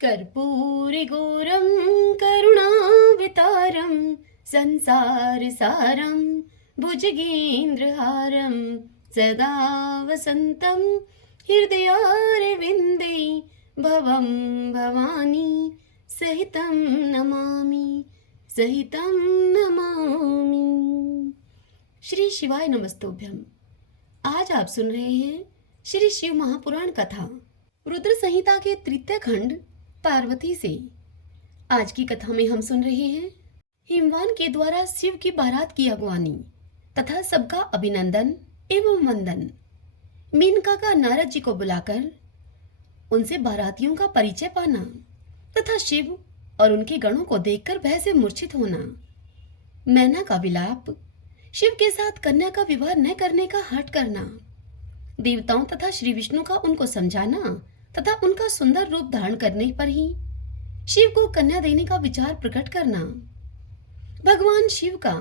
कर्पूरिगौरं करुणावतारं संसारसारं भुजगेन्द्रहारं सदा वसन्तं हृदयारविन्दे भवं भवानी सहितं नमामि सहितं नमामि। श्री शिवाय नमस्तुभ्यम। आज आप सुन रहे हैं श्री शिव महापुराण कथा रुद्र संहिता के तृतीय खंड पार्वती से। आज की कथा में हम सुन रहे हैं हिमवान के द्वारा शिव की बारात की अगवानी तथा सबका अभिनंदन एवं वंदन। मेनका का नारद जी को बुलाकर उनसे बारातियों का परिचय पाना तथा शिव और उनके गणों को देखकर भय से मूर्छित होना। मैना का विलाप, शिव के साथ कन्या का विवाह न करने का हठ करना, देवताओं तथा श्री विष्णु का उनको समझाना तथा उनका सुंदर रूप धारण करने पर ही शिव को कन्या देने का विचार प्रकट करना, भगवान शिव का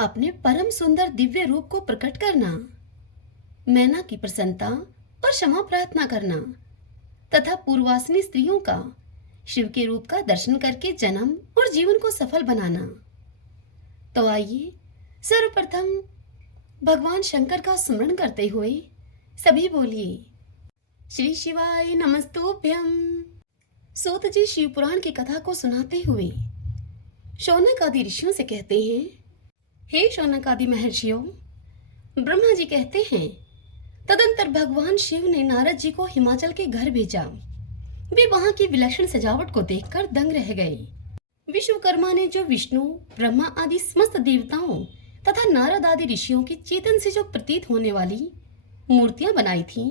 अपने परम सुंदर दिव्य रूप को प्रकट करना, मैना की प्रसन्नता और क्षमा प्रार्थना करना तथा पूर्वासिनी स्त्रियों का शिव के रूप का दर्शन करके जन्म और जीवन को सफल बनाना। तो आइए सर्वप्रथम भगवान शंकर का स्मरण करते हुए सभी बोलिए श्री शिवाय नमस्तुभ्यम। सूत जी शिव पुराण की कथा को सुनाते हुए शौनक आदि ऋषियों से कहते हैं, हे शौनक आदि महर्षियों, ब्रह्मा जी कहते हैं, तदंतर भगवान शिव ने नारद जी को हिमाचल के घर भेजा। वे वहां की विलक्षण सजावट को देखकर दंग रह गए। विश्वकर्मा ने जो विष्णु, ब्रह्मा आदि समस्त देवताओं तथा नारद आदि ऋषियों की चेतन से जो प्रतीत होने वाली मूर्तियां बनाई थीं,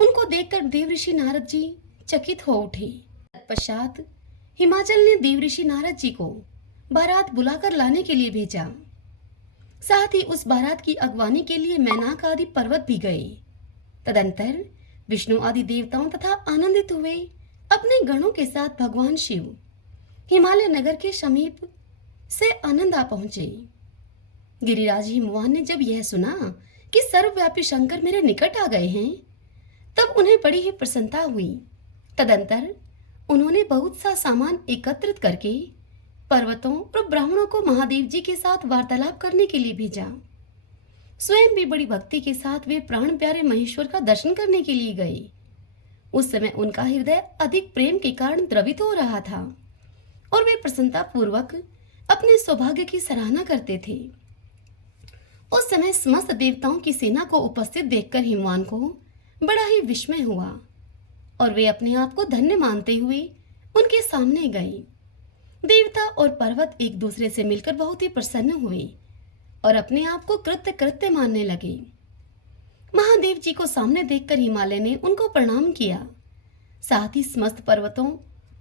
उनको देखकर देव ऋषि नारद जी चकित हो उठे। तत्पश्चात हिमाचल ने देव ऋषि नारद जी को बारात बुलाकर लाने के लिए भेजा। साथ ही उस बारात की अगवानी के लिए मैनाक आदि पर्वत भी गए। तदंतर विष्णु आदि देवताओं तथा आनंदित हुए अपने गणों के साथ भगवान शिव हिमालय नगर के समीप से आनंदा पहुंचे। गिरिराज हिमवान ने जब यह सुना कि सर्वव्यापी शंकर मेरे निकट आ गए हैं, तब उन्हें बड़ी ही प्रसन्नता हुई। तदंतर उन्होंने बहुत सा सामान एकत्रित करके पर्वतों और ब्राह्मणों को महादेव जी के साथ वार्तालाप करने के लिए भेजा। स्वयं भी बड़ी भक्ति के साथ वे प्राण प्यारे महेश्वर का दर्शन करने के लिए गए। उस समय उनका हृदय अधिक प्रेम के कारण द्रवित हो रहा था और वे प्रसन्नता पूर्वक अपने सौभाग्य की सराहना करते थे। उस समय समस्त देवताओं की सेना को उपस्थित देखकर हिमवान को बड़ा ही विस्मय हुआ और वे अपने आप को धन्य मानते हुए उनके सामने गए। देवता और पर्वत एक दूसरे से मिलकर बहुत ही प्रसन्न हुए और अपने आप को कृत्य कृत्य मानने लगे। महादेव जी को सामने देखकर हिमालय ने उनको प्रणाम किया। साथ ही समस्त पर्वतों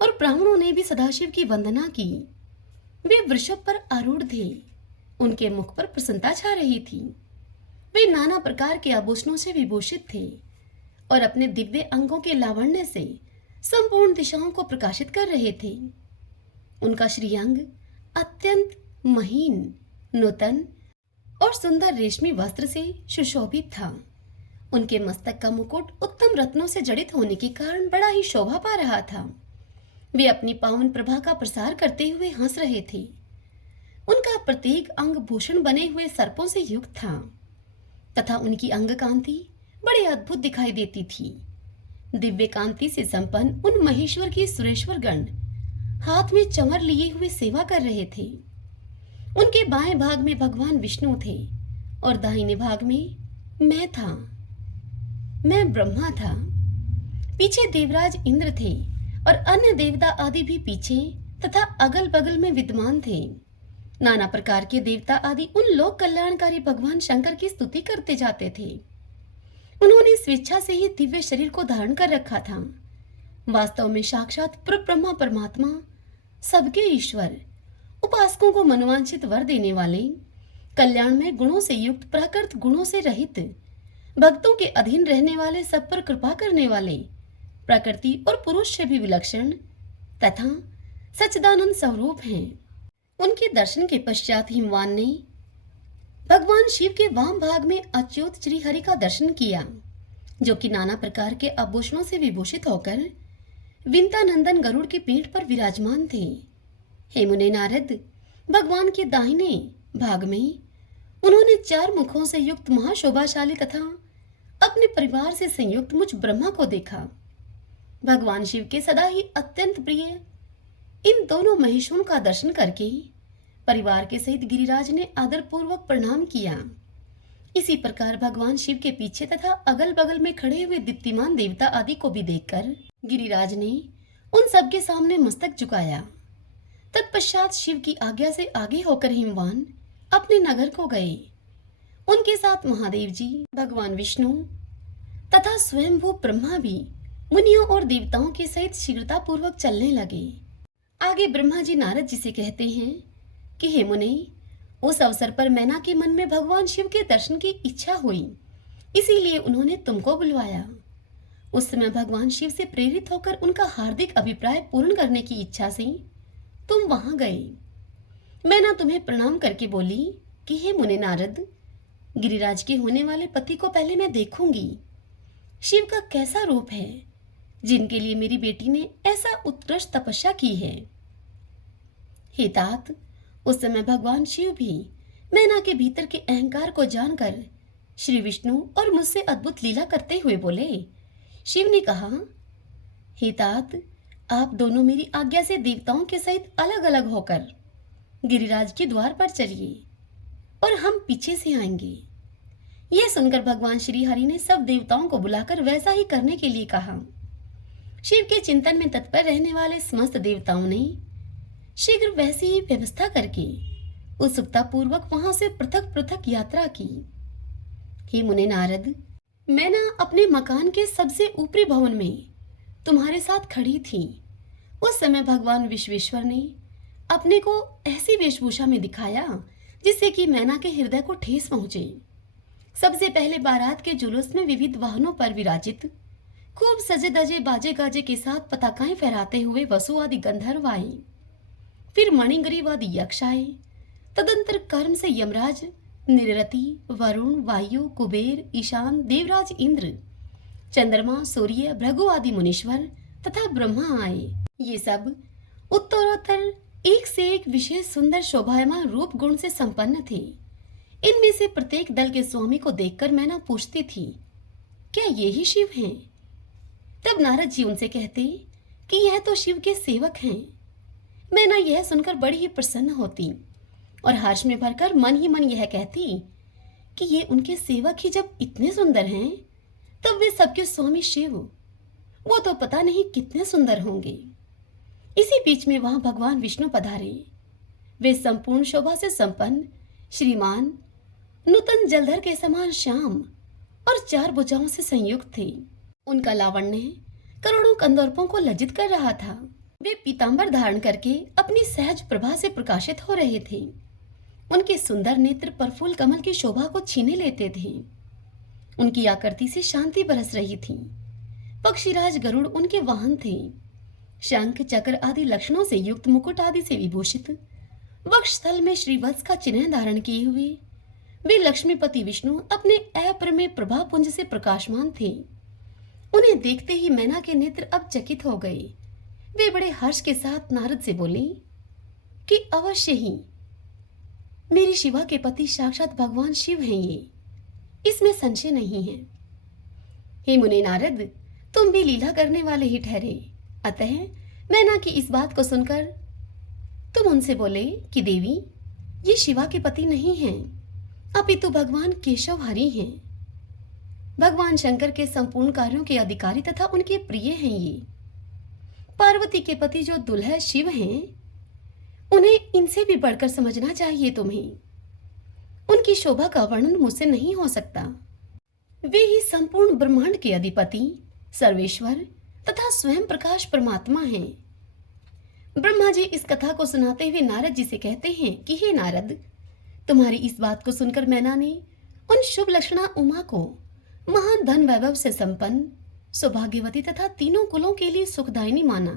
और ब्राह्मणों ने भी सदाशिव की वंदना की। वे वृषभ पर आरूढ़ थे। उनके मुख पर प्रसन्नता छा रही थी। वे नाना प्रकार के आभूषणों से विभूषित थे और अपने दिव्य अंगों के लावण्य से संपूर्ण दिशाओं को प्रकाशित कर रहे थे। उनका श्रीअंग अत्यंत महीन, नूतन और सुंदर रेशमी वस्त्र से सुशोभित था। उनके मस्तक का मुकुट उत्तम रत्नों से जड़ित होने के कारण बड़ा ही शोभा पा रहा था। वे अपनी पावन प्रभा का प्रसार करते हुए हंस रहे थे। उनका प्रत्येक अंग भूषण बने हुए सर्पों से युक्त था तथा उनकी अंग कांति बड़े अद्भुत दिखाई देती थी। दिव्य कांति से संपन्न उन महेश्वर की सुरेश्वर गण हाथ में चमर लिए हुए सेवा कर रहे थे। उनके बाएं भाग में भगवान विष्णु थे और दाहिने भाग में मैं ब्रह्मा था। पीछे देवराज इंद्र थे और अन्य देवता आदि भी पीछे तथा अगल बगल में विद्यमान थे। नाना प्रकार के देवता आदि उन लोक कल्याणकारी भगवान शंकर की स्तुति करते जाते थे। उन्होंने स्वेच्छा से ही दिव्य शरीर को धारण कर रखा था। वास्तव में साक्षात ब्रह्मा परमात्मा, सबके ईश्वर, उपासकों को मनोवांछित वर देने वाले, कल्याण में गुणों से युक्त, प्राकृत गुणों से रहित, भक्तों के अधीन रहने वाले, सब पर कृपा करने वाले, प्रकृति और पुरुष से भी विलक्षण तथा सच्चिदानंद स्वरूप हैं। उनके दर्शन के पश्चात हिमवान ने भगवान शिव के वाम भाग में अच्युत श्री हरि का दर्शन किया, जो कि नाना प्रकार के आभूषणों से विभूषित होकर विंता नंदन गरुड़ के पीठ पर विराजमान थे। हे मुने नारद, भगवान के दाहिने भाग में उन्होंने 4 मुखों से युक्त महाशोभाशाली तथा अपने परिवार से संयुक्त मुझ ब्रह्मा को देखा। भगवान शिव के सदा ही अत्यंत प्रिय इन दोनों महेशों का दर्शन करके परिवार के सहित गिरिराज ने आदरपूर्वक प्रणाम किया। इसी प्रकार भगवान शिव के पीछे तथा अगल बगल में खड़े हुए दीप्तिमान देवता आदि को भी देखकर गिरिराज ने उन सबके सामने मस्तक झुकाया। तत्पश्चात शिव की आज्ञा से आगे होकर हिमवान अपने नगर को गए। उनके साथ महादेव जी, भगवान विष्णु तथा स्वयंभू ब्रह्मा भी मुनियों और देवताओं के सहित शीघ्रता पूर्वक चलने लगे। आगे ब्रह्मा जी नारद जी से कहते हैं कि हे मुने, उस अवसर पर मैना के मन में भगवान शिव के दर्शन की इच्छा हुई, इसीलिए उन्होंने तुमको बुलवाया। उस समय भगवान शिव से प्रेरित होकर उनका हार्दिक अभिप्राय पूर्ण करने की इच्छा से तुम वहां गए। मैना तुम्हें प्रणाम करके बोली कि हे मुने नारद, गिरिराज के होने वाले पति को पहले मैं देखूंगी। शिव का कैसा रूप है जिनके लिए मेरी बेटी ने ऐसा उत्कृष्ट तपस्या की है। हे तात, उस समय भगवान शिव भी मैना के भीतर के अहंकार को जानकर श्री विष्णु और मुझसे अद्भुत लीला करते हुए बोले। शिव ने कहा, हे तात, आप दोनों मेरी आज्ञा से देवताओं के सहित अलग अलग होकर गिरिराज के द्वार पर चलिए और हम पीछे से आएंगे। यह सुनकर भगवान श्री हरि ने सब देवताओं को बुलाकर वैसा ही करने के लिए कहा। शिव के चिंतन में तत्पर रहने वाले समस्त देवताओं ने शीघ्र वैसी ही व्यवस्था करके उत्सुकता पूर्वक वहां से पृथक पृथक यात्रा की। हे मुने नारद, मैं ना अपने मकान के सबसे ऊपरी भवन में तुम्हारे साथ खड़ी थी। उस समय भगवान विश्वेश्वर ने अपने को ऐसी वेशभूषा में दिखाया जिससे कि मैना के हृदय को ठेस पहुंचे। सबसे पहले बारात के जुलूस में विविध वाहनों पर विराजित खूब सजे धजे बाजे गाजे के साथ पताकाएं फहराते हुए वसु आदि गंधर्व आए। फिर मणिग्रीव आदि यक्ष आए। तदंतर कर्म से यमराज, निररति, वरुण, वायु, कुबेर, ईशान, देवराज इंद्र, चंद्रमा, सूर्य, भृगु आदि मुनीश्वर तथा ब्रह्मा आए। ये सब उत्तरोत्तर एक से एक विशेष सुंदर शोभायमान रूप गुण से संपन्न थे। इनमें से प्रत्येक दल के स्वामी को देखकर मैना पूछती थी, क्या ये ही शिव हैं? तब नारद जी उनसे कहते कि यह तो शिव के सेवक हैं। मैना यह सुनकर बड़ी ही प्रसन्न होती और हर्ष में भरकर मन ही मन यह कहती कि ये उनके सेवक ही जब इतने सुंदर हैं, तब वे सबके स्वामी शिव, वो तो पता नहीं कितने सुंदर होंगे। इसी बीच में वहां भगवान विष्णु पधारे। वे संपूर्ण शोभा से संपन्न, श्रीमान, नूतन जलधर के समान श्याम और 4 भुजाओं से संयुक्त थे। उनका लावण्य करोड़ों कंदर्पों को लज्जित कर रहा था। वे पीतांबर धारण करके अपनी सहज प्रभा से प्रकाशित हो रहे थे। उनके सुंदर नेत्र प्रफुल्ल कमल की शोभा को छीने लेते थे। उनकी आकृति से शांति बरस रही थी। पक्षीराज गरुड़ उनके वाहन थे। शंख, चक्र आदि लक्षणों से युक्त मुकुट आदि से विभूषित, वक्षस्थल में श्रीवत्स का चिन्ह धारण किए हुए वे लक्ष्मीपति विष्णु अपने अप्रमेय प्रभा पुंज से प्रकाशमान थे। उन्हें देखते ही मैना के नेत्र अब चकित हो गए। वे बड़े हर्ष के साथ नारद से बोले कि अवश्य ही मेरी शिवा के पति साक्षात भगवान शिव हैं, ये इसमें संशय नहीं है। हे मुने नारद, तुम भी लीला करने वाले ही ठहरे। अतः मैना की इस बात को सुनकर तुम उनसे बोले कि देवी, ये शिवा के पति नहीं हैं, अपितु भगवान केशव हरि हैं। भगवान शंकर के संपूर्ण कार्यों के अधिकारी तथा उनके प्रिय हैं ये। पार्वती के पति जो दुल्हा शिव हैं, उन्हें इनसे भी बढ़कर समझना चाहिए तुम्हें। उनकी शोभा का वर्णन मुझसे नहीं हो सकता। वे ही संपूर्ण ब्रह्मांड के अधिपति, सर्वेश्वर तथा स्वयं प्रकाश परमात्मा हैं। ब्रह्मा जी इस कथा को सुनाते हुए नारद जी से कहते हैं कि हे नारद, तुम्हारी इस बात को सुनकर मैना ने उन शुभ लक्षणा उमा को महान धन वैभव से संपन्न, सौभाग्यवती तथा तीनों कुलों के लिए सुखदायिनी माना।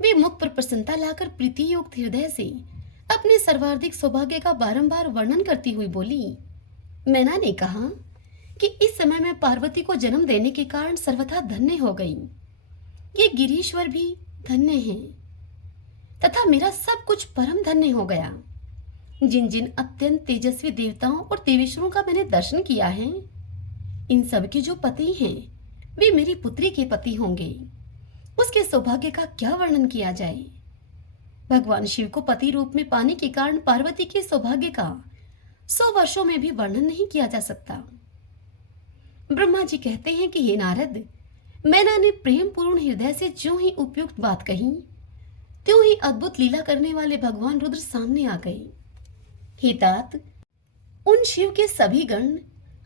वे मुख पर प्रसन्नता लाकर प्रीति युक्त हृदय से अपने सर्वाधिक सौभाग्य का बारंबार वर्णन करती हुई बोली। मैना ने कहा कि इस समय मैं पार्वती को जन्म देने के कारण सर्वथा धन्य हो गई। ये गिरीश्वर भी धन्य हैं तथा मेरा सब कुछ परम धन्य हो गया। जिन जिन अत्यंत तेजस्वी देवताओं और देवेश्वरों का मैंने दर्शन किया है, इन सब के जो पति हैं वे मेरी पुत्री के पति होंगे। उसके सौभाग्य का क्या वर्णन किया जाए। भगवान शिव को पति रूप में पाने के कारण पार्वती के सौभाग्य का 100 वर्षों में भी वर्णन नहीं किया जा सकता। ब्रह्मा जी कहते हैं कि हे नारद, मैना ने प्रेम पूर्ण हृदय से जो ही उपयुक्त बात कही, त्यों ही अद्भुत लीला करने वाले भगवान रुद्र सामने आ गए। हे तात, उन शिव के सभी गण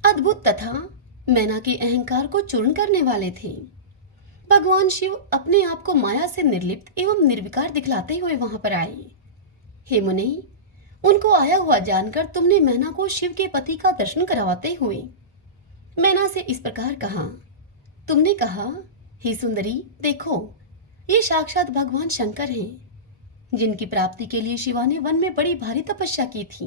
अद्भुत तथा मैना के अहंकार को चूर्ण करने वाले थे। भगवान शिव अपने आप को माया से निर्लिप्त एवं निर्विकार दिखलाते हुए वहां पर आए। हे मुनि, उनको आया हुआ जानकर तुमने मैना को शिव के पति का दर्शन करवाते हुए मैना से इस प्रकार कहा। तुमने कहा, हे सुंदरी, देखो ये साक्षात भगवान शंकर हैं, जिनकी प्राप्ति के लिए शिवा ने वन में बड़ी भारी तपस्या की थी।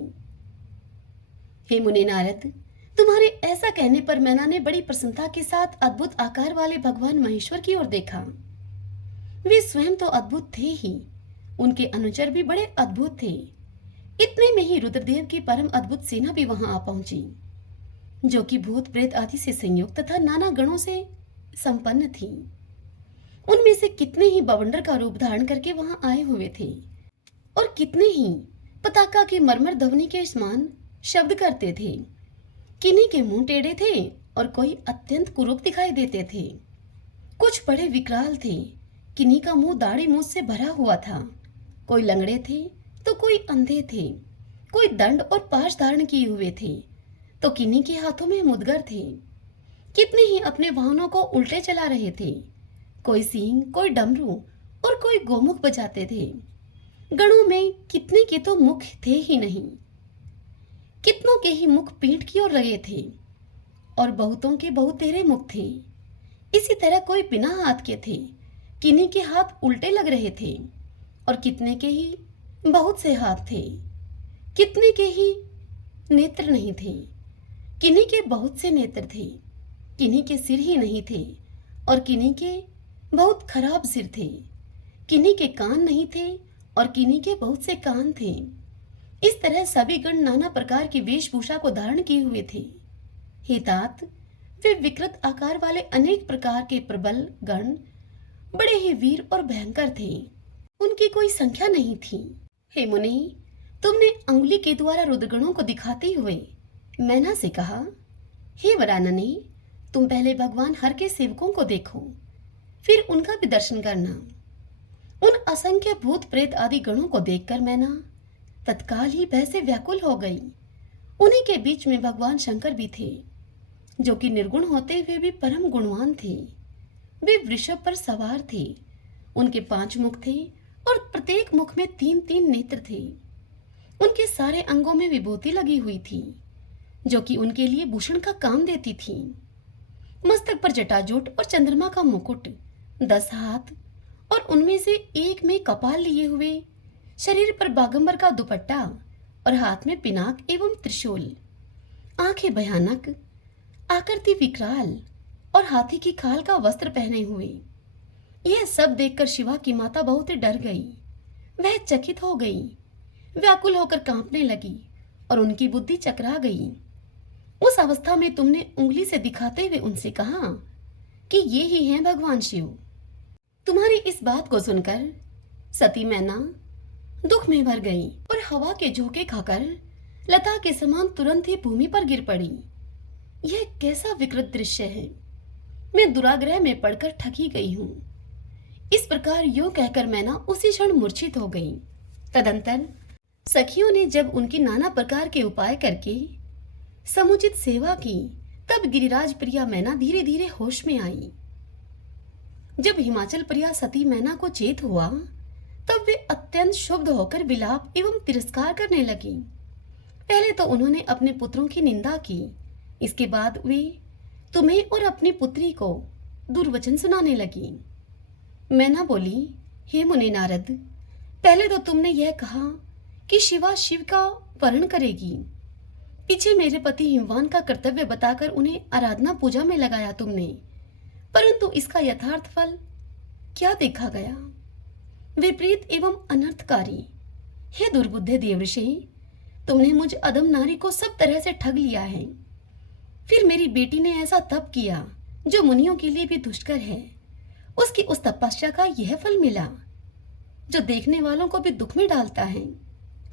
हे मुनि नारद, तुम्हारे ऐसा कहने पर मैना ने बड़ी प्रसन्नता के साथ अद्भुत आकार वाले भगवान महेश्वर की ओर देखा। वे स्वयं तो अद्भुत थे ही, उनके अनुचर भी बड़े अद्भुत थे। इतने में ही रुद्रदेव की परम अद्भुत सेना भी वहां आ पहुंची, जो कि भूत प्रेत आदि से संयुक्त तथा नाना गणों से संपन्न थी। उनमें से कितने ही बवंडर का रूप धारण करके वहां आए हुए थे और कितने ही पताका की मरमर ध्वनि के समान शब्द करते थे। किन्हीं के मुंह टेढ़े थे और कोई अत्यंत कुरूप दिखाई देते थे। कुछ बड़े विकराल थे, किन्हीं का मुंह दाढ़ी मूछ से भरा हुआ था। कोई लंगड़े थे तो कोई अंधे थे, कोई दंड और पाश धारण किए हुए थे तो किन्हीं के हाथों में मुदगर थे। कितने ही अपने वाहनों को उल्टे चला रहे थे, कोई सींग, कोई डमरू और कोई गोमुख बजाते थे। गणों में कितने के तो मुख थे ही नहीं, कितनों के ही मुख पीठ की ओर लगे थे और बहुतों के बहुतेरे मुख थे। इसी तरह कोई बिना हाथ के थे, किन्हीं के हाथ उल्टे लग रहे थे और कितने के ही बहुत से हाथ थे। कितने के ही नेत्र नहीं थे, किन्हीं के बहुत से नेत्र थे। किन्हीं के सिर ही नहीं थे और किन्हीं के बहुत खराब सिर थे। किन्हीं के कान नहीं थे और किन्हीं के बहुत से कान थे। इस तरह सभी गण नाना प्रकार की वेशभूषा को धारण किए हुए थे। हे तात, वे विकृत आकार वाले अनेक प्रकार के प्रबल गण बड़े ही वीर और भयंकर थे, उनकी कोई संख्या नहीं थी। हे मुनि, तुमने अंगुली के द्वारा रुद्रगणों को दिखाते हुए मैना से कहा, हे वरानने, तुम पहले भगवान हर के सेवकों को देखो, फिर उनका भी दर्शन करना। उन असंख्य भूत प्रेत आदि गणों को देखकर मैना तत्काल ही भय से व्याकुल हो गई। उन्हीं के बीच में भगवान शंकर भी थे, जो कि निर्गुण होते हुए भी परम गुणवान थे। वे वृषभ पर सवार थे, उनके 5 मुख थे और प्रत्येक मुख में 3-3 नेत्र थे। उनके सारे अंगों में विभूति लगी हुई थी, जो कि उनके लिए भूषण का काम देती थी। मस्तक पर जटाजूट और चंद्रमा का मुकुट, 10 हाथ और उनमें से एक में कपाल लिए हुए, शरीर पर बागंबर का दुपट्टा और हाथ में पिनाक एवं त्रिशूल, आंखें भयानक, आकृति विकराल और हाथी की खाल का वस्त्र पहने हुए। यह सब देखकर शिवा की माता बहुत डर गई। वह चकित हो गई, व्याकुल होकर कांपने लगी और उनकी बुद्धि चकरा गई। उस अवस्था में तुमने उंगली से दिखाते हुए उनसे कहा कि ये ही हैं भगवान शिव। तुम्हारी इस बात को सुनकर सती मैना दुख में भर गई और हवा के झोंके खाकर लता के समान तुरंत ही भूमि पर गिर पड़ी। यह कैसा विकृत दृश्य है, मैं दुराग्रह में पड़कर ठगी गई हूँ। इस प्रकार यूं कहकर मैना उसी क्षण मूर्छित हो गई। तदंतर सखियों ने जब उनकी नाना प्रकार के उपाय करके समुचित सेवा की, तब गिरिराज प्रिया मैना धीरे धीरे होश में आई। जब हिमाचल प्रिया सती मैना को चेत हुआ, तब वे अत्यंत क्षुब्ध होकर विलाप एवं तिरस्कार करने लगी। पहले तो उन्होंने अपने पुत्रों की निंदा की, इसके बाद वे तुम्हें और अपनी पुत्री को दुर्वचन सुनाने लगी। मैना बोली, हे मुनि नारद, पहले तो तुमने यह कहा कि शिवा शिव का वरण करेगी। पीछे मेरे पति हिमवान का कर्तव्य बताकर उन्हें आराधना पूजा में लगाया तुमने, परंतु इसका यथार्थ फल क्या देखा गया? विपरीत एवं अनर्थकारी। हे दुर्बुद्धे देवऋषि, तुमने मुझ अदम नारी को सब तरह से ठग लिया है। फिर मेरी बेटी ने ऐसा तप किया जो मुनियों के लिए भी दुष्कर है। उसकी उस तपस्या का यह फल मिला जो देखने वालों को भी दुख में डालता है।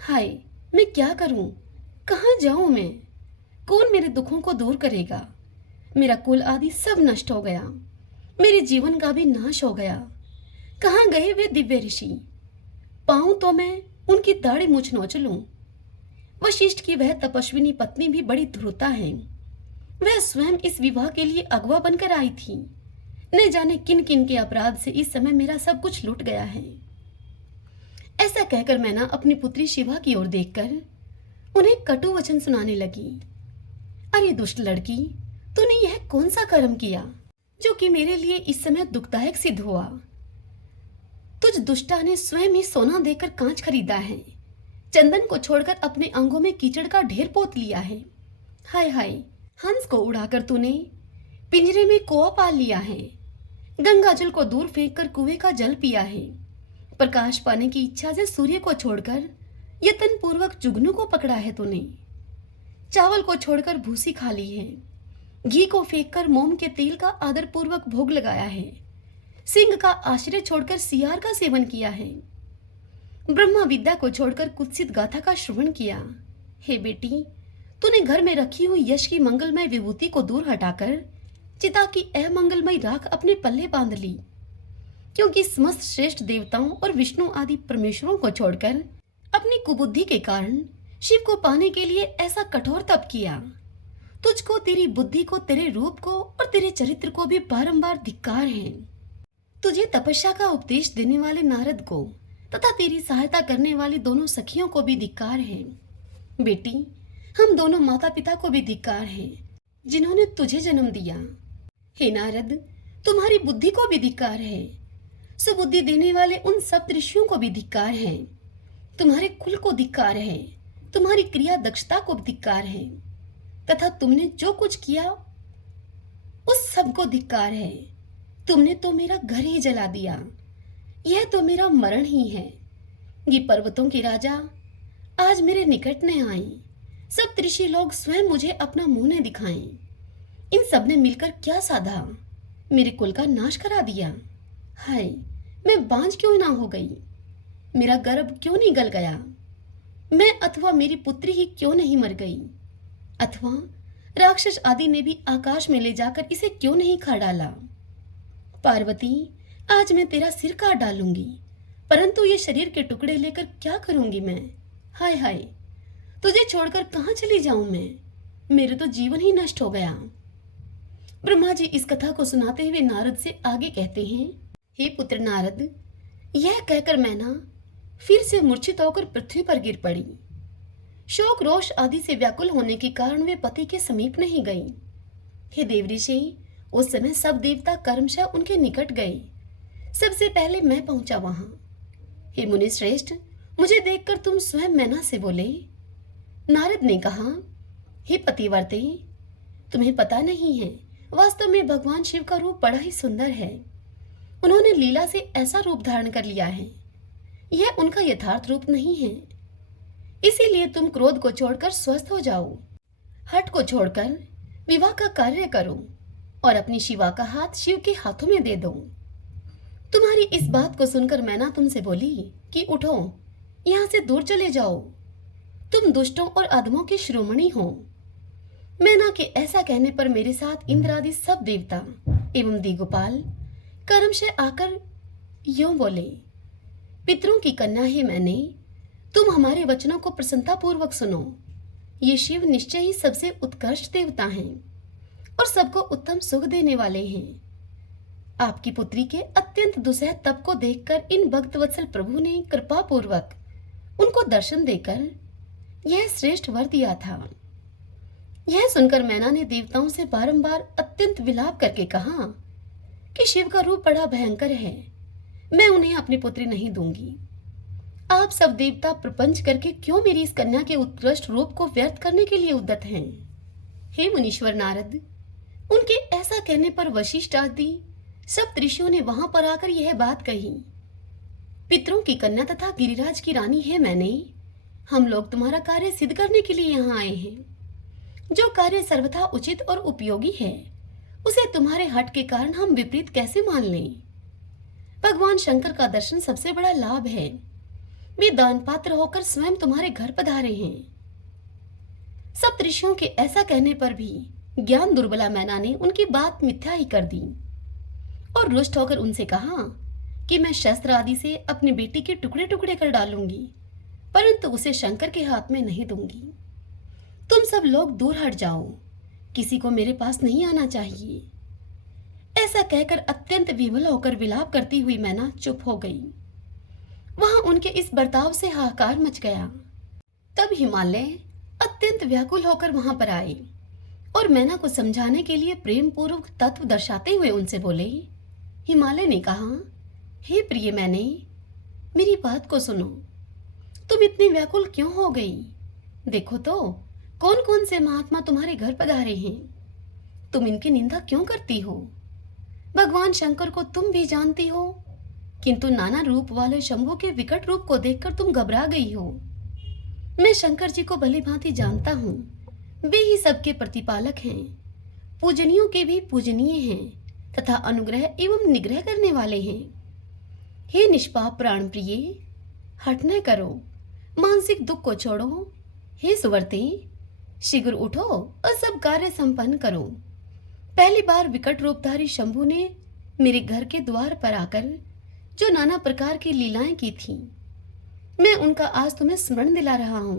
हाय, मैं क्या करूं? कहाँ जाऊं मैं? कौन मेरे दुखों को दूर करेगा? मेरा कुल आदि सब नष्ट हो गया, मेरे जीवन का भी नाश हो गया। कहाँ गए वे दिव्य ऋषि? पाऊं तो मैं उनकी दाढ़ी मूछ नोच लूं। वशिष्ठ की वह तपस्विनी पत्नी भी बड़ी ध्रुता है। वह स्वयं इस विवाह के लिए अगवा बनकर आई थी। न जाने किन किन के अपराध से इस समय मेरा सब कुछ लुट गया है। ऐसा कहकर मैना अपनी पुत्री शिवा की ओर देखकर उन्हें कटु वचन सुनाने लगी। अरे दुष्ट लड़की, तूने यह कौन सा कर्म किया जो कि मेरे लिए इस समय दुखदायक सिद्ध हुआ? तुझ दुष्टा ने स्वयं ही सोना देकर कांच खरीदा है, चंदन को छोड़कर अपने अंगों में कीचड़ का ढेर पोत लिया है। हाय हाय, हंस को उड़ाकर तूने पिंजरे में कुआं पाल लिया है, गंगा जल को दूर फेंककर कुएं का जल पिया है, प्रकाश पाने की इच्छा से सूर्य को छोड़कर यत्न पूर्वक जुगनू को पकड़ा है तूने, चावल को छोड़कर भूसी खा ली है, घी को फेंककर मोम के तेल का आदर पूर्वक भोग लगाया है, सिंह का आश्रय छोड़कर सियार का सेवन किया है, ब्रह्मा विद्या को छोड़कर कुत्सित गाथा का श्रवण किया। हे बेटी, तूने घर में रखी हुई यश की मंगलमय विभूति को दूर हटाकर चिता की अमंगलमय राख अपने पल्ले बांध ली, क्योंकि समस्त श्रेष्ठ देवताओं और विष्णु आदि परमेश्वरों को छोड़कर अपनी कुबुद्धि के कारण शिव को पाने के लिए ऐसा कठोर तप किया। तुझको, तेरी बुद्धि को, तेरे रूप को और तेरे चरित्र को भी बारंबार धिक्कार है। तुझे तपस्या का उपदेश देने वाले नारद को तथा तेरी सहायता करने वाली दोनों सखियों को भी धिक्कार है। बेटी, हम दोनों माता पिता को भी धिक्कार है जिन्होंने तुझे जन्म दिया। हे नारद, तुम्हारी बुद्धि को भी धिक्कार है। सुबुद्धि देने वाले उन सब ऋषियों को भी धिक्कार है। तुम्हारे कुल को धिक्कार है, तुम्हारी क्रिया दक्षता को धिक्कार है, तथा तुमने जो कुछ किया उस सब को धिक्कार है। तुमने तो मेरा घर ही जला दिया, यह तो मेरा मरण ही है। ये पर्वतों के राजा आज मेरे निकट न आए, सब ऋषि लोग स्वयं मुझे अपना मुंह न दिखाएं। इन सब ने मिलकर क्या साधा? मेरे कुल का नाश करा दिया। हाय, मैं बांझ क्यों ना हो गई? मेरा गर्भ क्यों नहीं गल गया? मैं अथवा मेरी पुत्री ही क्यों नहीं मर गई? अथवा राक्षस आदि ने भी आकाश में ले जाकर इसे क्यों नहीं खा डाला? पार्वती, आज मैं तेरा सिर काट डालूंगी, परंतु ये शरीर के टुकड़े लेकर क्या करूंगी मैं? हाय हाय, तुझे छोड़कर कहाँ चली जाऊं मैं? मेरे तो जीवन ही नष्ट हो गया। ब्रह्मा जी इस कथा को सुनाते हुए नारद से आगे कहते हैं, हे पुत्र नारद, यह कहकर मैना फिर से मूर्छित होकर पृथ्वी पर गिर पड़ी। शोक रोष आदि से व्याकुल होने के कारण वे पति के समीप नहीं गई। हे देवऋषि, उस समय सब देवता कर्मशः उनके निकट गए। सबसे पहले मैं पहुंचा वहां। हे मुनि श्रेष्ठ, मुझे देखकर तुम स्वयं मैना से बोले। नारद ने कहा, हे पतिव्रते, तुम्हें पता नहीं है, वास्तव में भगवान शिव का रूप बड़ा ही सुंदर है। उन्होंने लीला से ऐसा रूप धारण कर लिया है, यह उनका यथार्थ रूप नहीं है। इसीलिए तुम क्रोध को छोड़कर स्वस्थ हो जाओ, हठ को छोड़कर विवाह का कार्य करो और अपनी शिवा का हाथ शिव के हाथों में दे दो। तुम्हारी इस बात को सुनकर मैना तुमसे बोली कि उठो, यहां से दूर चले जाओ, तुम दुष्टों और अधमों के शिरोमणि हो। मैना के ऐसा कहने पर मेरे साथ इंद्र आदि सब देवता एवं दिगोपाल कर्मशः आकर यूं बोले, पितरों की कन्या ही मैंने, तुम हमारे वचनों को प्रसन्नता पूर्वक सुनो। ये शिव निश्चय ही सबसे उत्कृष्ट देवता हैं और सबको उत्तम सुख देने वाले हैं। आपकी पुत्री के अत्यंत दुसह तप को देखकर इन भक्तवत्सल प्रभु ने कृपा पूर्वक उनको दर्शन देकर यह श्रेष्ठ वर दिया था। यह सुनकर मैना ने देवताओं से बारंबार अत्यंत विलाप करके कहा कि शिव का रूप बड़ा भयंकर है, मैं उन्हें अपनी पुत्री नहीं दूंगी। आप सब देवता प्रपंच करके क्यों मेरी इस कन्या के उत्कृष्ट रूप को व्यर्थ करने के लिए उद्यत हैं? हे मुनीश्वर नारद, उनके ऐसा कहने पर वशिष्ठ आदि सब ऋषियों ने वहां पर आकर यह बात कही, पितरों की कन्या तथा गिरिराज की रानी है मैंने। हम लोग तुम्हारा कार्य सिद्ध करने के लिए यहाँ आए हैं। जो कार्य सर्वथा उचित और उपयोगी है उसे तुम्हारे हट के कारण हम विपरीत कैसे मान लें। भगवान शंकर का दर्शन सबसे बड़ा लाभ है। वे दान पात्र होकर स्वयं तुम्हारे घर पधारे हैं। सब ऋषियों के ऐसा कहने पर भी ज्ञान दुर्बला मैना ने उनकी बात मिथ्या ही कर दी और रुष्ट होकर उनसे कहा कि मैं शस्त्र आदि से अपनी बेटी के टुकड़े टुकड़े कर डालूंगी, परंतु उसे शंकर के हाथ में नहीं दूंगी। तुम सब लोग दूर हट जाओ, किसी को मेरे पास नहीं आना चाहिए। ऐसा कहकर अत्यंत विवल होकर विलाप करती हुई मैना चुप हो गई। वहां उनके इस बर्ताव से हाहाकार मच गया। तब हिमालय अत्यंत व्याकुल होकर वहां पर आए और मैना को समझाने के लिए प्रेम पूर्वक तत्व दर्शाते हुए उनसे बोले। हिमालय ने कहा, हे प्रिय मैने, मेरी बात को सुनो। तुम इतनी व्याकुल क्यों हो गई? देखो तो कौन कौन से महात्मा तुम्हारे घर पधारे हैं। तुम इनकी निंदा क्यों करती हो? भगवान शंकर को तुम भी जानती हो, किंतु नाना रूप वाले शंभु के विकट रूप को देखकर तुम घबरा गई हो। मैं शंकर जी को भली भांति जानता हूँ। वे ही सबके प्रतिपालक हैं, पूजनियों के भी पूजनीय हैं तथा अनुग्रह एवं निग्रह करने वाले हैं। हे निष्पाप प्राण प्रिय, हट न करो, मानसिक दुख को छोड़ो। हे सुवर्ते, शीघ्र उठो और सब कार्य संपन्न करो। पहली बार विकट रूपधारी शंभु ने मेरे घर के द्वार पर आकर जो नाना प्रकार की लीलाएं की थी, मैं उनका आज तुम्हें स्मरण दिला रहा हूं।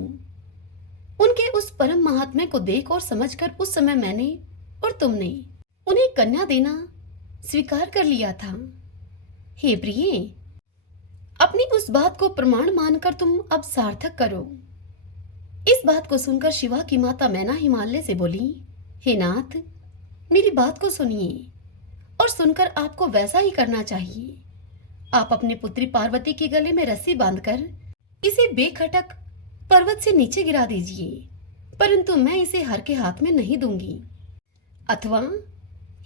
उनके उस परम महात्म्य को देख और समझकर उस समय मैंने और तुमने उन्हें कन्या देना स्वीकार कर लिया था। हे प्रिय, अपनी उस बात को प्रमाण मानकर तुम अब सार्थक करो। इस बात को सुनकर शिवा की माता मैना हिमालय से बोली, हे नाथ, मेरी बात को सुनिए और सुनकर आपको वैसा ही करना चाहिए। आप अपनी पुत्री पार्वती के गले में रस्सी बांधकर इसे बेखटक पर्वत से नीचे गिरा दीजिए, परंतु मैं इसे हर के हाथ में नहीं दूंगी। अथवा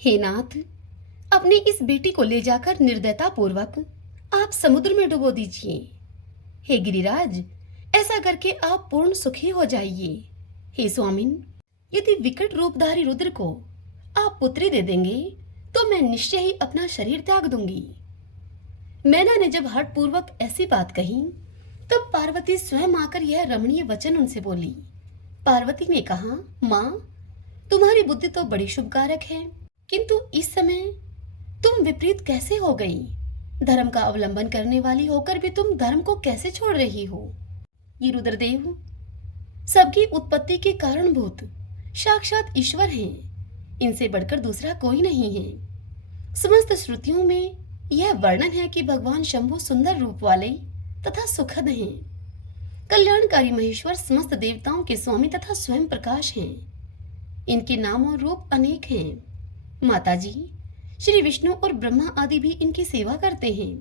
हे नाथ, अपनी इस बेटी को ले जाकर निर्दयता पूर्वक आप समुद्र में डुबो दीजिए। हे गिरिराज, ऐसा करके आप पूर्ण सुखी हो जाइए। हे स्वामिन, यदि विकट रूपधारी रुद्र को आप पुत्री दे देंगे तो मैं निश्चय ही अपना शरीर त्याग दूंगी। मैना ने जब हठ पूर्वक ऐसी बात कही तब पार्वती स्वयं आकर यह रमणीय वचन उनसे बोली। पार्वती ने कहा, माँ, तुम्हारी बुद्धि तो बड़ी शुभकारक है, किंतु इस समय तुम विपरीत कैसे हो गई? धर्म का अवलंबन करने वाली होकर भी तुम धर्म को कैसे छोड़ रही हो? ये रुद्रदेव सबकी उत्पत्ति के कारणभूत साक्षात ईश्वर हैं, इनसे बढ़कर दूसरा कोई नहीं है। समस्त श्रुतियों में यह वर्णन है कि भगवान शंभु सुंदर रूप वाले तथा सुखद हैं। कल्याणकारी महेश्वर समस्त देवताओं के स्वामी तथा स्वयं प्रकाश हैं। इनके नाम और रूप अनेक हैं। माताजी, श्री विष्णु और ब्रह्मा आदि भी इनकी सेवा करते हैं।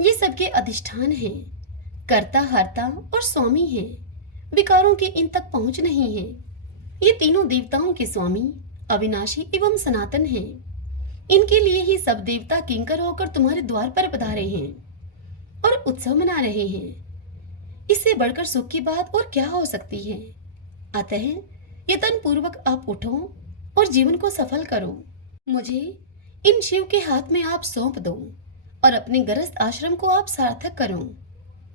ये सबके अधिष्ठान हैं, कर्ता, हर्ता और स्वामी हैं। विकारों के इन तक पहुंच नहीं है। ये तीनों देवताओं के स्वामी अविनाशी एवं सनातन हैं। इनके लिए ही सब देवता किंकर होकर तुम्हारे द्वार पर पधारे हैं और उत्सव मना रहे हैं। इससे बढ़कर सुख की बात और क्या हो सकती है? अतः यत्न पूर्वक आप उठो और जीवन को सफल करो। मुझे इन शिव के हाथ में आप सौंप दो और अपने गृहस्थ आश्रम को आप सार्थक करो।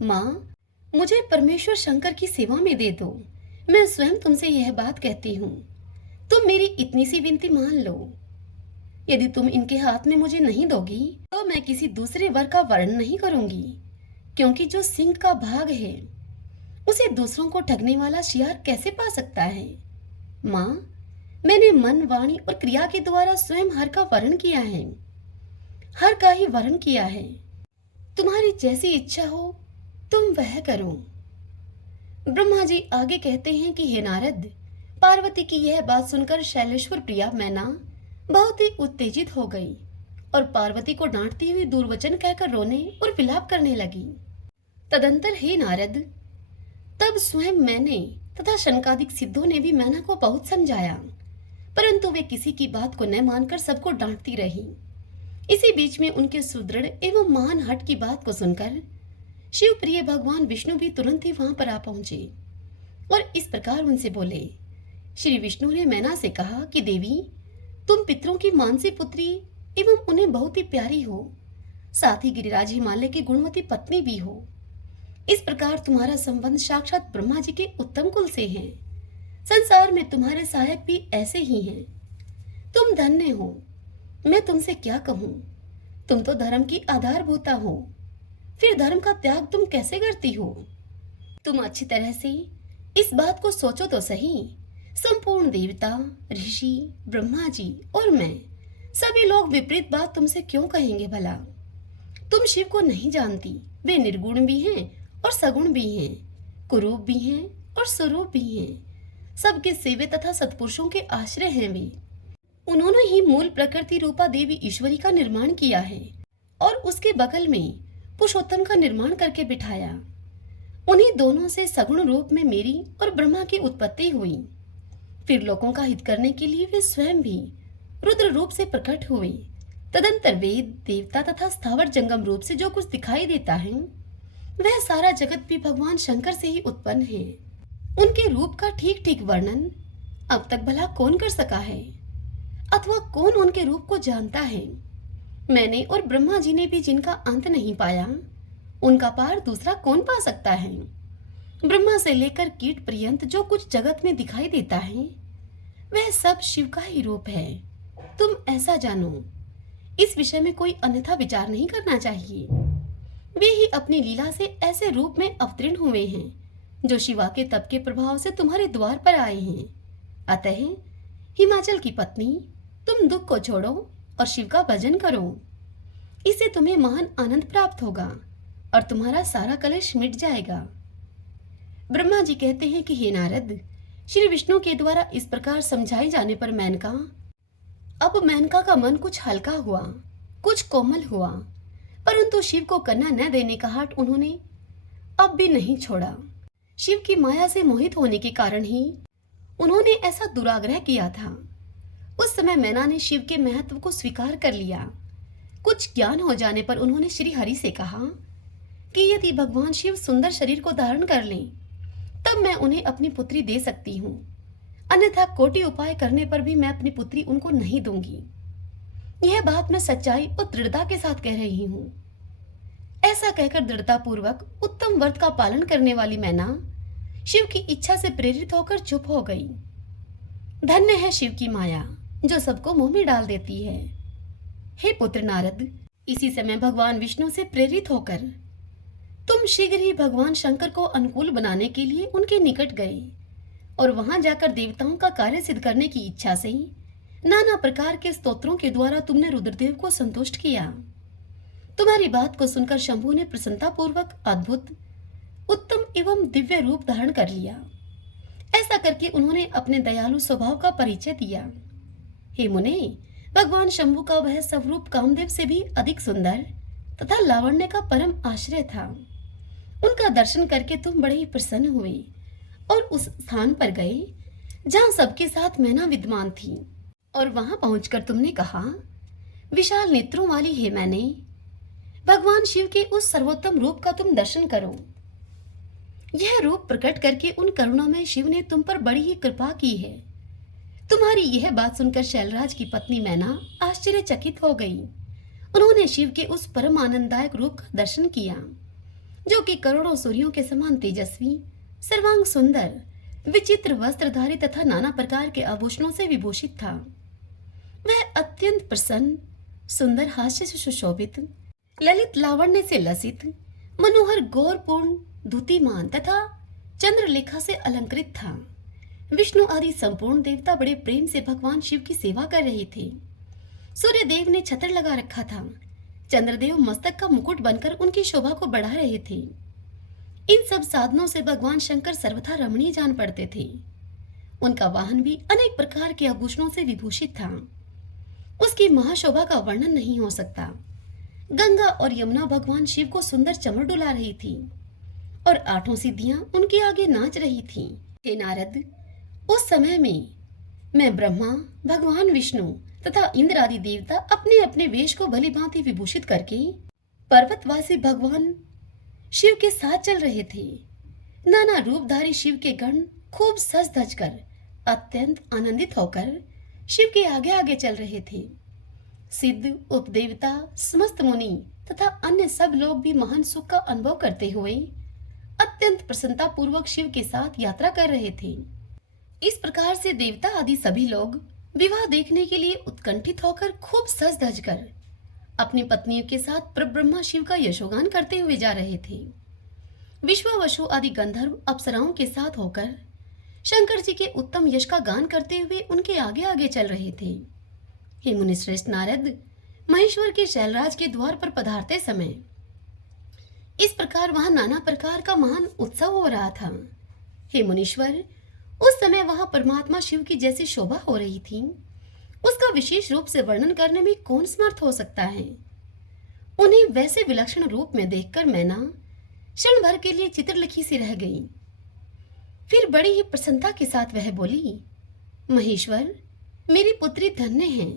माँ, मुझे परमेश्वर शंकर की सेवा में दे दो। मैं स्वयं तुमसे यह बात कहती हूँ। तुम मेरी इतनी सी विनती मान लो। यदि तुम इनके हाथ में मुझे नहीं दोगी तो मैं किसी दूसरे वर का वर्ण नहीं करूंगी, क्योंकि जो सिंह का भाग है उसे दूसरों को ठगने वाला शियार कैसे पा सकता है? माँ, मैंने मन, वाणी और क्रिया के द्वारा स्वयं हर का वर्ण किया है, हर का ही वर्ण किया है। तुम्हारी जैसी इच्छा हो तुम वह करो। ब्रह्मा जी आगे कहते हैं कि हे नारद, पार्वती की यह बात सुनकर शैलेश्वर प्रिया मैना बहुत ही उत्तेजित हो गई और पार्वती को डांटती हुई दुर्वचन कहकर रोने और विलाप करने लगी। तदंतर हे नारद, तब स्वयं मैंने तथा शनकादिक सिद्धों ने भी मैना को बहुत समझाया, परंतु वे किसी की बात को न मानकर सबको डांटती रही। इसी बीच में उनके सुदृढ़ एवं महान हट की बात को सुनकर शिव प्रिय भगवान विष्णु भी तुरंत ही वहां पर आ पहुंचे और इस प्रकार उनसे बोले। श्री विष्णु ने मैना से कहा कि देवी, तुम पितरों की मानसी पुत्री एवं उन्हें बहुत ही प्यारी हो, साथ ही गिरिराज हिमालय की गुणवती पत्नी भी हो। इस प्रकार तुम्हारा संबंध साक्षात ब्रह्मा जी के उत्तम कुल से है। संसार में तुम्हारे सहायक भी ऐसे ही हैं। तुम धन्य हो। मैं तुमसे क्या कहूं, तुम तो धर्म की आधारभूता हो, फिर धर्म का त्याग तुम कैसे करती हो? तुम अच्छी तरह से इस बात को सोचो तो सही। संपूर्ण देवता, ऋषि, ब्रह्मा जी और मैं सभी लोग विपरीत बात तुमसे क्यों कहेंगे भला? तुम शिव को नहीं जानती। वे निर्गुण भी हैं और सगुण भी हैं, कुरूप भी हैं और स्वरूप भी हैं। सबके सेवे तथा सत्पुरुषों के आश्रय हैं वे। उन्होंने ही मूल प्रकृति रूपा देवी ईश्वरी का निर्माण किया है और उसके बगल में पुरुषोत्तम का निर्माण करके बिठाया। उन्हीं दोनों से सगुण रूप में मेरी और ब्रह्मा की उत्पत्ति हुई। फिर लोगों का हित करने के लिए वे स्वयं भी रुद्र रूप से प्रकट हुए। तदंतर वेद, देवता तथा स्थावर जंगम रूप से जो कुछ दिखाई देता है वह सारा जगत भी भगवान शंकर से ही उत्पन्न है। उनके रूप का ठीक ठीक वर्णन अब तक भला कौन कर सका है, अथवा कौन उनके रूप को जानता है? मैंने और ब्रह्मा जी ने भी जिनका अंत नहीं पाया, उनका पार दूसरा कौन पा सकता है? ब्रह्मा से लेकर कीट पर्यंत जो कुछ जगत में दिखाई देता है वह सब शिव का ही रूप है। तुम ऐसा जानो, इस विषय में कोई अन्यथा विचार नहीं करना चाहिए। वे ही अपनी लीला से ऐसे रूप में अवतीर्ण हुए हैं जो शिवा के तप के प्रभाव से तुम्हारे द्वार पर आए हैं। अतः हिमाचल की पत्नी, तुम दुख को छोड़ो और शिव का भजन करो। इससे तुम्हें महान आनंद प्राप्त होगा और तुम्हारा सारा कलेश मिट जाएगा। ब्रह्मा जी कहते हैं कि हे नारद, श्री विष्णु के द्वारा इस प्रकार समझाए जाने पर मेनका का मन कुछ हल्का हुआ, कुछ कोमल हुआ, परंतु शिव को कन्या न देने का हठ उन्होंने अब भी नहीं छोड़ा। शिव की माया से मोहित होने के कारण ही उन्होंने ऐसा दुराग्रह किया था। उस समय मैना ने शिव के महत्व को स्वीकार कर लिया। कुछ ज्ञान हो जाने पर उन्होंने श्री हरि से कहा कि यदि भगवान शिव सुंदर शरीर को धारण कर लें तब मैं उन्हें अपनी पुत्री दे सकती हूँ, अन्यथा कोटि उपाय करने पर भी मैं अपनी पुत्री उनको नहीं दूंगी। यह बात मैं सच्चाई और दृढ़ता के साथ कह रही हूँ। ऐसा कहकर दृढ़ता पूर्वक उत्तम व्रत का पालन करने वाली मैना शिव की इच्छा से प्रेरित होकर चुप हो गई। धन्य है शिव की माया जो सबको मुंह में डाल देती है। हे पुत्र नारद, इसी समय भगवान विष्णु से प्रेरित होकर तुम शीघ्र ही भगवान शंकर को अनुकूल बनाने के लिए उनके निकट गए और वहां जाकर देवताओं का कार्य सिद्ध करने की इच्छा से नाना प्रकार के स्तोत्रों के द्वारा तुमने रुद्रदेव को संतुष्ट किया। तुम्हारी बात को सुनकर शंभु ने प्रसन्नता पूर्वक अद्भुत, उत्तम एवं दिव्य रूप धारण कर लिया। ऐसा करके उन्होंने अपने दयालु स्वभाव का परिचय दिया। हे मुने, भगवान शंभु का वह स्वरूप कामदेव से भी अधिक सुंदर तथा लावण्य का परम आश्रय था। उनका दर्शन करके तुम बड़े ही प्रसन्न हुए और उस स्थान पर गए जहां सबके साथ मैना विद्यमान थी, और वहां पहुंचकर तुमने कहा, विशाल नेत्रों वाली हे मैने, भगवान शिव के उस सर्वोत्तम रूप का तुम दर्शन करो। यह रूप प्रकट करके उन करुणामय शिव ने तुम पर बड़ी ही कृपा की है। तुम्हारी यह बात सुनकर शैलराज की पत्नी मैना आश्चर्यचकित हो गई। उन्होंने शिव के उस परम आनंददायक रूप का दर्शन किया जो कि करोड़ों सूर्यों के समान तेजस्वी, सर्वांग सुंदर, विचित्र वस्त्रधारी तथा नाना प्रकार के आभूषणों से विभूषित था। वह अत्यंत प्रसन्न, सुंदर हास्य से सुशोभित, ललित लावण्य से लसित, मनोहर गौरपूर्ण, धुतिमान तथा चंद्रलेखा से अलंकृत था। विष्णु आदि संपूर्ण देवता बड़े प्रेम से भगवान शिव की सेवा कर रहे थे। सूर्य देव ने छत्र लगा रखा था। चंद्रदेव मस्तक का मुकुट बनकर उनकी शोभा को बढ़ा रहे थे। इन सब साधनों से भगवान शंकर सर्वथा रमणीय जान पड़ते थे। उनका वाहन भी अनेक प्रकार के आभूषणों से विभूषित था। उसकी महाशोभा का वर्णन नहीं हो सकता। गंगा और यमुना भगवान शिव को सुंदर चमर डुला रही थी और 8 सिद्धियां उनके आगे नाच रही थीं। हे नारद, उस समय में मैं ब्रह्मा, भगवान विष्णु तथा इंद्र आदि देवता अपने अपने वेश को भली भांति विभूषित करके पर्वतवासी भगवान शिव के साथ चल रहे थे। नाना रूपधारी शिव के गण खूब सज धज कर अत्यंत आनंदित होकर शिव के आगे आगे चल रहे थे। सिद्ध, उपदेवता, समस्त मुनि तथा अन्य सब लोग भी महान सुख का अनुभव करते हुए अत्यंत प्रसन्नता पूर्वक शिव के साथ यात्रा कर रहे थे। इस प्रकार से देवता आदि सभी लोग विवाह देखने के लिए उत्कंठित होकर खूब सज धज कर अपनी पत्नियों के साथ परब्रह्मा शिव का यशोगान करते हुए जा रहे थे। विश्वावसु आदि गंधर्व अप्सराओं के साथ होकर शंकर जी के उत्तम यश का गान करते हुए उनके आगे आगे चल रहे थे। हे मुनिश्रेष्ठ नारद, महेश्वर के शैलराज के द्वार पर पधारते समय इस प्रकार वहां नाना प्रकार का महान उत्सव हो रहा था। हे मुनीश्वर, उस समय वहां परमात्मा शिव की जैसी शोभा हो रही थी, उसका विशेष रूप से वर्णन करने में कौन समर्थ हो सकता है। उन्हें वैसे विलक्षण रूप में देखकर मैना क्षण भर के लिए चित्रलिखी सी रह गई। फिर बड़ी ही प्रसन्नता के साथ वह बोली, महेश्वर, मेरी पुत्री धन्य है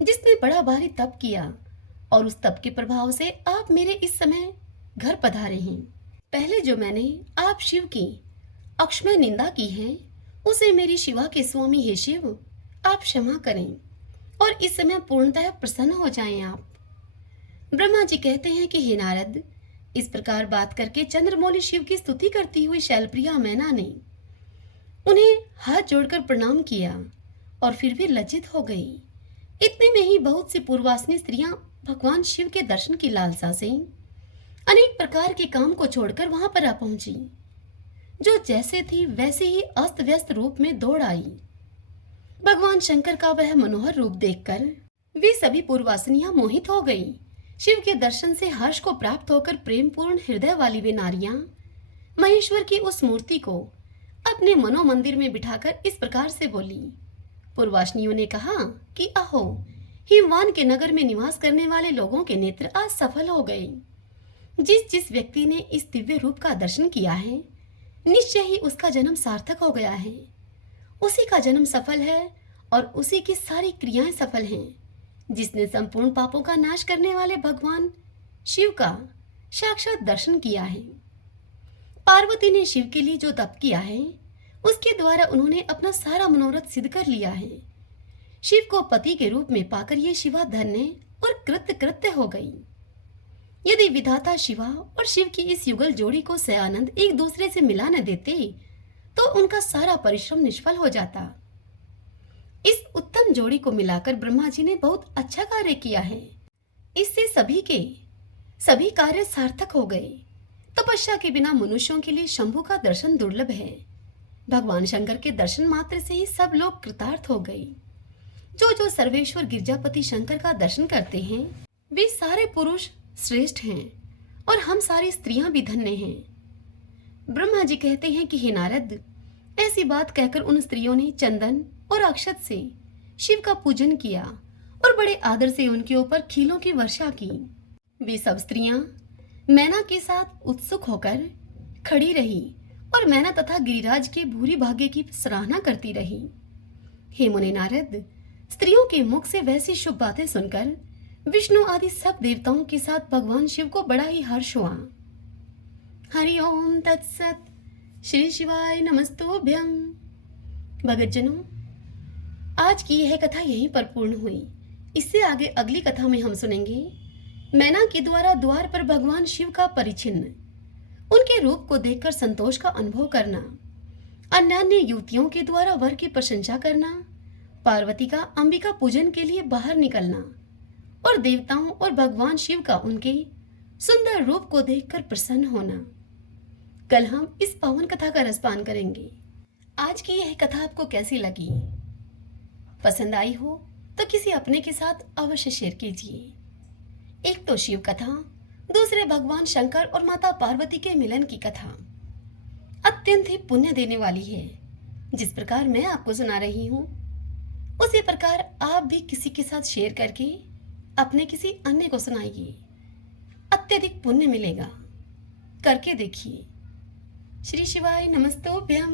जिसने बड़ा भारी तप किया और उस तप के प्रभाव से आप मेरे इस समय घर पधारे हैं। पहले जो मैंने आप शिव की अक्षमय निंदा की है उसे मेरी शिवा के स्वामी हे शिव आप क्षमा करें और इस समय पूर्णतः प्रसन्न हो जाएं आप। ब्रह्मा जी कहते हैं कि हे नारद, इस प्रकार बात करके चंद्रमौली शिव की स्तुति करती हुई शैलप्रिया मैना ने उन्हें हाथ जोड़कर प्रणाम किया और फिर भी लज्जित हो गई। इतने में ही बहुत सी पूर्वासिनी स्त्रियां भगवान शिव के दर्शन की लालसा से अनेक प्रकार के काम को छोड़कर वहां पर आ पहुंची। जो जैसे थी वैसे ही अस्त व्यस्त रूप में दौड़ आई। भगवान शंकर का वह मनोहर रूप देखकर वे सभी पूर्वासिनियां मोहित हो गई। शिव के दर्शन से हर्ष को प्राप्त होकर प्रेमपूर्ण हृदय वाली वे नारियां महेश्वर की उस मूर्ति को अपने मनो मंदिर में बिठाकर इस प्रकार से बोली। पूर्वासिनियों ने कहा कि अहो, हिमवान के नगर में निवास करने वाले लोगों के नेत्र आज सफल हो गए। जिस जिस व्यक्ति ने इस दिव्य रूप का दर्शन किया है निश्चय ही उसका जन्म सार्थक हो गया है। उसी का जन्म सफल है और उसी की सारी क्रियाएं सफल हैं। जिसने संपूर्ण पापों का नाश करने वाले भगवान शिव का साक्षात दर्शन किया है। पार्वती ने शिव के लिए जो तप किया है उसके द्वारा उन्होंने अपना सारा मनोरथ सिद्ध कर लिया है। शिव को पति के रूप में पाकर ये शिवा धन्य और कृत्य हो गई। यदि विधाता शिवा और शिव की इस युगल जोड़ी को सयानंद एक दूसरे से मिला न देते तो उनका सारा परिश्रम निष्फल हो जाता। इस उत्तम जोड़ी को मिलाकर ब्रह्मा जी ने बहुत अच्छा कार्य किया है। इससे सभी कार्य सार्थक हो गए। तपस्या के बिना मनुष्यों के लिए शंभु का दर्शन दुर्लभ है। भगवान शंकर के दर्शन मात्र से ही सब लोग कृतार्थ हो गए। जो सर्वेश्वर गिरजापति शंकर का दर्शन करते हैं वे सारे पुरुष श्रेष्ठ हैं और हम सारी स्त्रियां भी धन्य हैं। ब्रह्मा जी कहते हैं कि हे नारद, ऐसी बात कहकर उन स्त्रियों ने चंदन और अक्षत से शिव का पूजन किया और बड़े आदर से उनके ऊपर खीलों की वर्षा की। वे सब स्त्रियां मैना के साथ उत्सुक होकर खड़ी रही और मैना तथा गिरिराज के भूरी भाग्य की सराहना करती रही। हे मुनि नारद, स्त्रियों के मुख से वैसी शुभ बातें सुनकर विष्णु आदि सब देवताओं के साथ भगवान शिव को बड़ा ही हर्ष हुआ। हरि ओम तत्सत। श्री शिवाय नमस्तुभ्यं। भगतजनों, आज की यह कथा यहीं पर पूर्ण हुई। इससे आगे अगली कथा में हम सुनेंगे मैना के द्वारा द्वार पर भगवान शिव का परिचिन्न, उनके रूप को देखकर संतोष का अनुभव करना, अन्य युवतियों के द्वारा वर की प्रशंसा करना, पार्वती का अंबिका पूजन के लिए बाहर निकलना और देवताओं और भगवान शिव का उनके सुंदर रूप को देखकर प्रसन्न होना। कल हम इस पावन कथा का रसपान करेंगे। आज की यह कथा आपको कैसी लगी? पसंद आई हो तो किसी अपने के साथ अवश्य शेयर कीजिए। एक तो शिव कथा, दूसरे भगवान शंकर और माता पार्वती के मिलन की कथा अत्यंत ही पुण्य देने वाली है। जिस प्रकार मैं आपको सुना रही हूँ उसी प्रकार आप भी किसी के साथ शेयर करके अपने किसी अन्य को सुनाइए। अत्यधिक पुण्य मिलेगा। करके देखिए। श्री शिवाय नमस्तुभ्यं।